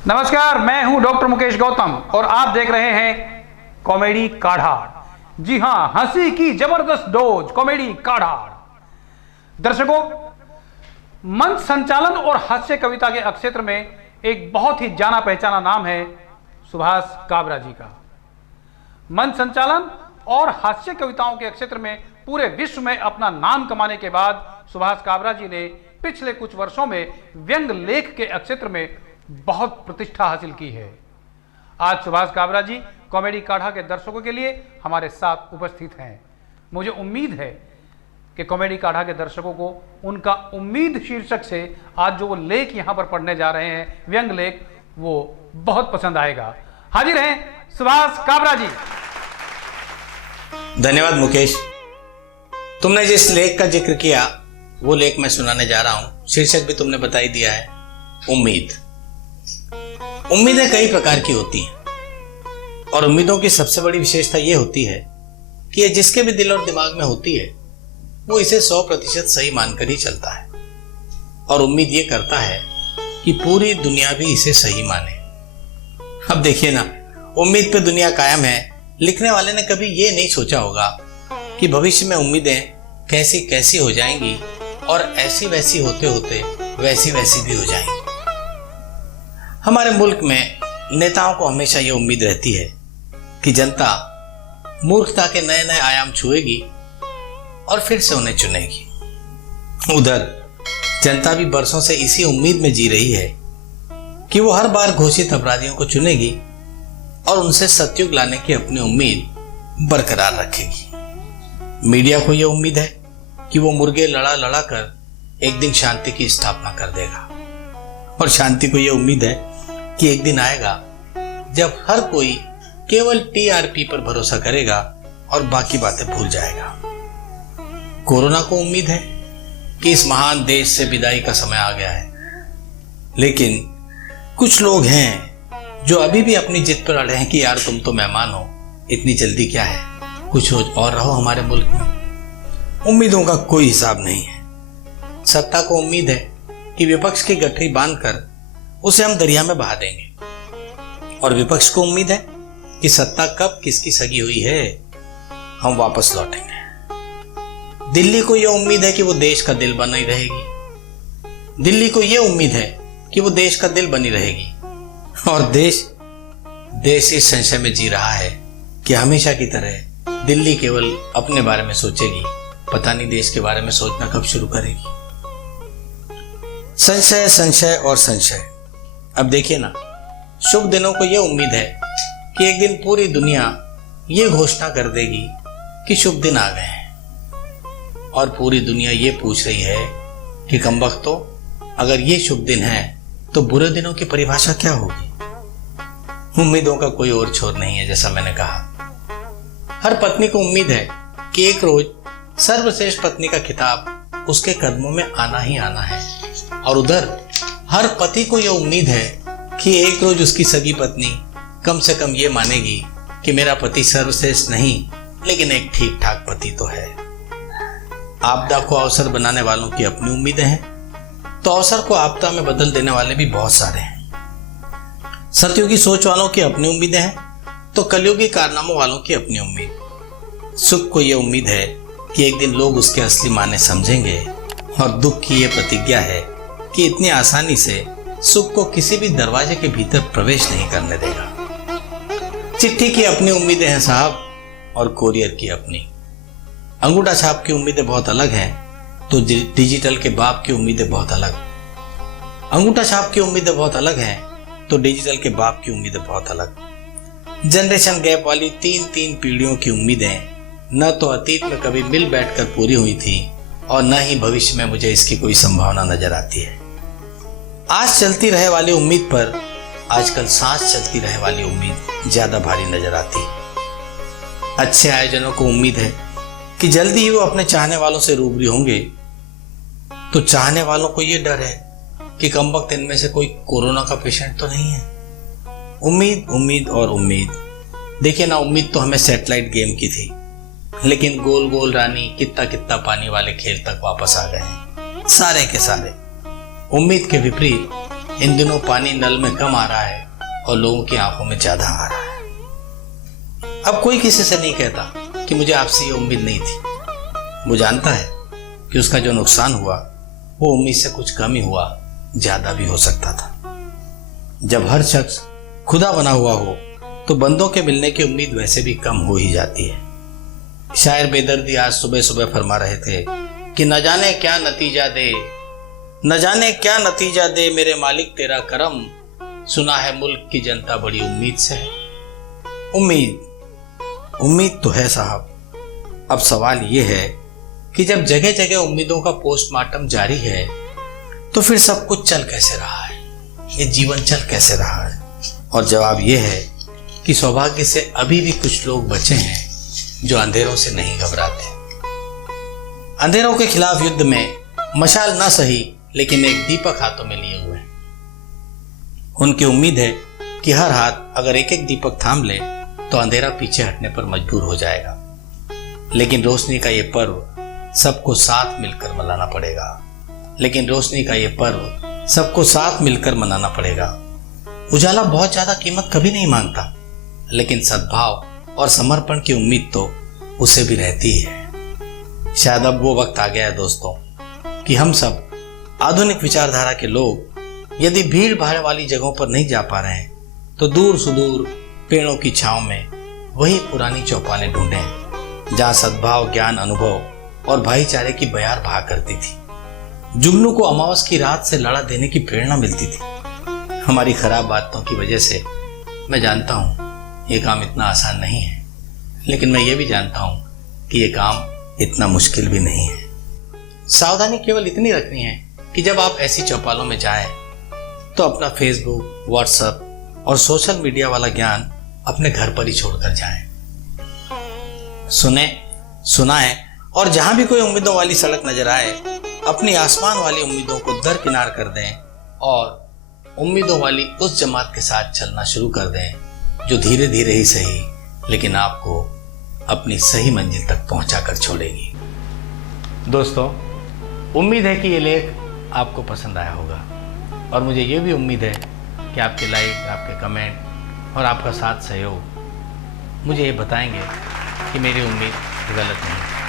नमस्कार, मैं हूं डॉक्टर मुकेश गौतम और आप देख रहे हैं कॉमेडी काढ़ा। जी हां, हंसी की जबरदस्त डोज कॉमेडी काढ़ा। दर्शकों, मंच संचालन और हास्य कविता के क्षेत्र में एक बहुत ही जाना पहचाना नाम है सुभाष काबरा जी का। मंच संचालन और हास्य कविताओं के क्षेत्र में पूरे विश्व में अपना नाम कमाने के बाद सुभाष काबरा जी ने पिछले कुछ वर्षों में व्यंग लेख के क्षेत्र में बहुत प्रतिष्ठा हासिल की है। आज सुभाष काबरा जी कॉमेडी काढ़ा के दर्शकों के लिए हमारे साथ उपस्थित हैं। मुझे उम्मीद है कि कॉमेडी काढ़ा के दर्शकों को उनका उम्मीद शीर्षक से आज जो वो लेख यहाँ पर पढ़ने जा रहे हैं, व्यंग लेख, वो बहुत पसंद आएगा। हाजिर हैं सुभाष काबरा जी। धन्यवाद मुकेश। तुमने जिस लेख का जिक्र किया वो लेख मैं सुनाने जा रहा हूं। शीर्षक भी तुमने बता ही दिया है, उम्मीद। उम्मीदें कई प्रकार की होती हैं और उम्मीदों की सबसे बड़ी विशेषता यह होती है कि ये जिसके भी दिल और दिमाग में होती है वो इसे 100% सही मानकर ही चलता है और उम्मीद ये करता है कि पूरी दुनिया भी इसे सही माने। अब देखिए ना, उम्मीद पे दुनिया कायम है। लिखने वाले ने कभी ये नहीं सोचा होगा कि भविष्य में उम्मीदें कैसी कैसी हो जाएंगी और ऐसी वैसी होते होते वैसी वैसी भी हो जाएंगी। हमारे मुल्क में नेताओं को हमेशा यह उम्मीद रहती है कि जनता मूर्खता के नए नए आयाम छुएगी और फिर से उन्हें चुनेगी। उधर जनता भी बरसों से इसी उम्मीद में जी रही है कि वो हर बार घोषित अपराधियों को चुनेगी और उनसे सत्युग लाने की अपनी उम्मीद बरकरार रखेगी। मीडिया को यह उम्मीद है कि वो मुर्गे लड़ा लड़ा कर एक दिन शांति की स्थापना कर देगा और शांति को यह उम्मीद है कि एक दिन आएगा जब हर कोई केवल टीआरपी पर भरोसा करेगा और बाकी बातें भूल जाएगा। कोरोना को उम्मीद है कि इस महान देश से विदाई का समय आ गया है, लेकिन कुछ लोग हैं जो अभी भी अपनी जिद पर अड़े हैं कि यार तुम तो मेहमान हो, इतनी जल्दी क्या है, कुछ और रहो हमारे मुल्क में। उम्मीदों का कोई हिसाब नहीं है। सत्ता को उम्मीद है कि विपक्ष की गठरी बांधकर उसे हम दरिया में बहा देंगे और विपक्ष को उम्मीद है कि सत्ता कब किसकी सगी हुई है, हम वापस लौटेंगे। दिल्ली को यह उम्मीद है कि वो देश का दिल बनी रहेगी। दिल्ली को यह उम्मीद है कि वो देश का दिल बनी रहेगी और देश इस संशय में जी रहा है कि हमेशा की तरह दिल्ली केवल अपने बारे में सोचेगी, पता नहीं देश के बारे में सोचना कब शुरू करेगी। संशय, संशय और संशय। अब देखिए ना, शुभ दिनों को यह उम्मीद है कि एक दिन पूरी दुनिया ये घोषणा कर देगी कि शुभ दिन आ गए हैं और पूरी दुनिया ये पूछ रही है कि कमबख्तों, अगर ये शुभ दिन है तो बुरे दिनों की परिभाषा क्या होगी। उम्मीदों का कोई और छोर नहीं है। जैसा मैंने कहा, हर पत्नी को उम्मीद है कि एक रोज सर्वश्रेष्ठ पत्नी का खिताब उसके कदमों में आना ही आना है और उधर हर पति को यह उम्मीद है कि एक रोज उसकी सगी पत्नी कम से कम ये मानेगी कि मेरा पति सर्वश्रेष्ठ नहीं, लेकिन एक ठीक ठाक पति तो है। आपदा को अवसर बनाने वालों की अपनी उम्मीदें हैं, तो अवसर को आपदा में बदल देने वाले भी बहुत सारे हैं। सतयुगी सोच वालों की अपनी उम्मीदें हैं, तो कलयुगी कारनामों वालों की अपनी उम्मीद। सुख को यह उम्मीद है कि एक दिन लोग उसके असली माने समझेंगे और दुख की यह प्रतिज्ञा है कि इतनी आसानी से सुख को किसी भी दरवाजे के भीतर प्रवेश नहीं करने देगा। चिट्ठी की अपनी उम्मीदें हैं साहब और कोरियर की अपनी। अंगूठा छाप की उम्मीदें बहुत अलग हैं, तो डिजिटल के बाप की उम्मीदें बहुत अलग। अंगूठा छाप की उम्मीदें बहुत अलग हैं, तो डिजिटल के बाप की उम्मीदें बहुत अलग। जनरेशन गैप वाली 3 पीढ़ियों की उम्मीदें न तो अतीत में कभी मिल बैठकर पूरी हुई थी और न ही भविष्य में मुझे इसकी कोई संभावना नजर आती है। आज चलती रहे वाली उम्मीद पर आजकल सांस चलती रहे वाली उम्मीद ज्यादा भारी नजर आती है। अच्छे आयोजनों को उम्मीद है कि जल्दी ही वो अपने चाहने वालों से रूबरू होंगे, तो चाहने वालों को ये डर है कि कमबख्त इनमें से कोई कोरोना का पेशेंट तो नहीं है। उम्मीद, उम्मीद और उम्मीद। देखिए ना, उम्मीद तो हमें सैटेलाइट गेम की थी, लेकिन गोल गोल रानी कितना कितना पानी वाले खेल तक वापस आ गए हैं सारे के सारे। उम्मीद के विपरीत इन दिनों पानी नल में कम आ रहा है और लोगों की आंखों में ज्यादा आ रहा है। अब कोई किसी से नहीं कहता कि मुझे आपसे ये उम्मीद नहीं थी। वो जानता है कि उसका जो नुकसान हुआ वो उम्मीद से कुछ कम ही हुआ, ज्यादा भी हो सकता था। जब हर शख्स खुदा बना हुआ हो तो बंदों के मिलने की उम्मीद वैसे भी कम हो ही जाती है। शायर बेदर्दी आज सुबह सुबह फरमा रहे थे कि न जाने क्या नतीजा दे, न जाने क्या नतीजा दे मेरे मालिक तेरा करम, सुना है मुल्क की जनता बड़ी उम्मीद से है। उम्मीद तो है साहब। अब सवाल यह है कि जब जगह जगह उम्मीदों का पोस्टमार्टम जारी है तो फिर सब कुछ चल कैसे रहा है, ये जीवन चल कैसे रहा है? और जवाब यह है कि सौभाग्य से अभी भी कुछ लोग बचे हैं जो अंधेरों से नहीं घबराते। अंधेरों के खिलाफ युद्ध में मशाल ना सही लेकिन एक दीपक हाथों में लिए हुए हैं। उनकी उम्मीद है कि हर हाथ अगर एक एक दीपक थाम ले तो अंधेरा पीछे हटने पर मजबूर हो जाएगा। लेकिन रोशनी का ये पर्व सबको साथ मिलकर मनाना पड़ेगा। सबको साथ मिलकर मनाना पड़ेगा। उजाला बहुत ज्यादा कीमत कभी नहीं मांगता, लेकिन सद्भाव और समर्पण की उम्मीद तो उसे भी रहती है। शायद अब वो वक्त आ गया है दोस्तों कि हम सब आधुनिक विचारधारा के लोग यदि भीड़ भाड़ वाली जगहों पर नहीं जा पा रहे हैं तो दूर सुदूर पेड़ों की छांव में वही पुरानी चौपालें ढूंढें जहां सद्भाव, ज्ञान, अनुभव और भाईचारे की बयार बहा करती थी। जुगनू को अमावस की रात से लड़ा देने की प्रेरणा मिलती थी। हमारी खराब बातों की वजह से मैं जानता हूं ये काम इतना आसान नहीं है, लेकिन मैं ये भी जानता हूं कि ये काम इतना मुश्किल भी नहीं है। सावधानी केवल इतनी रखनी है कि जब आप ऐसी चौपालों में जाएं तो अपना फेसबुक, व्हाट्सएप और सोशल मीडिया वाला ज्ञान अपने घर पर ही छोड़कर जाएं। सुनाएं और जहां भी कोई उम्मीदों वाली सड़क नजर आए अपनी आसमान वाली उम्मीदों को दरकिनार कर दें और उम्मीदों वाली उस जमात के साथ चलना शुरू कर दें जो धीरे धीरे ही सही लेकिन आपको अपनी सही मंजिल तक पहुंचा कर छोड़ेगी। दोस्तों, उम्मीद है कि ये लेख आपको पसंद आया होगा और मुझे ये भी उम्मीद है कि आपके लाइक, आपके कमेंट और आपका साथ सहयोग मुझे ये बताएंगे कि मेरी उम्मीद गलत नहीं।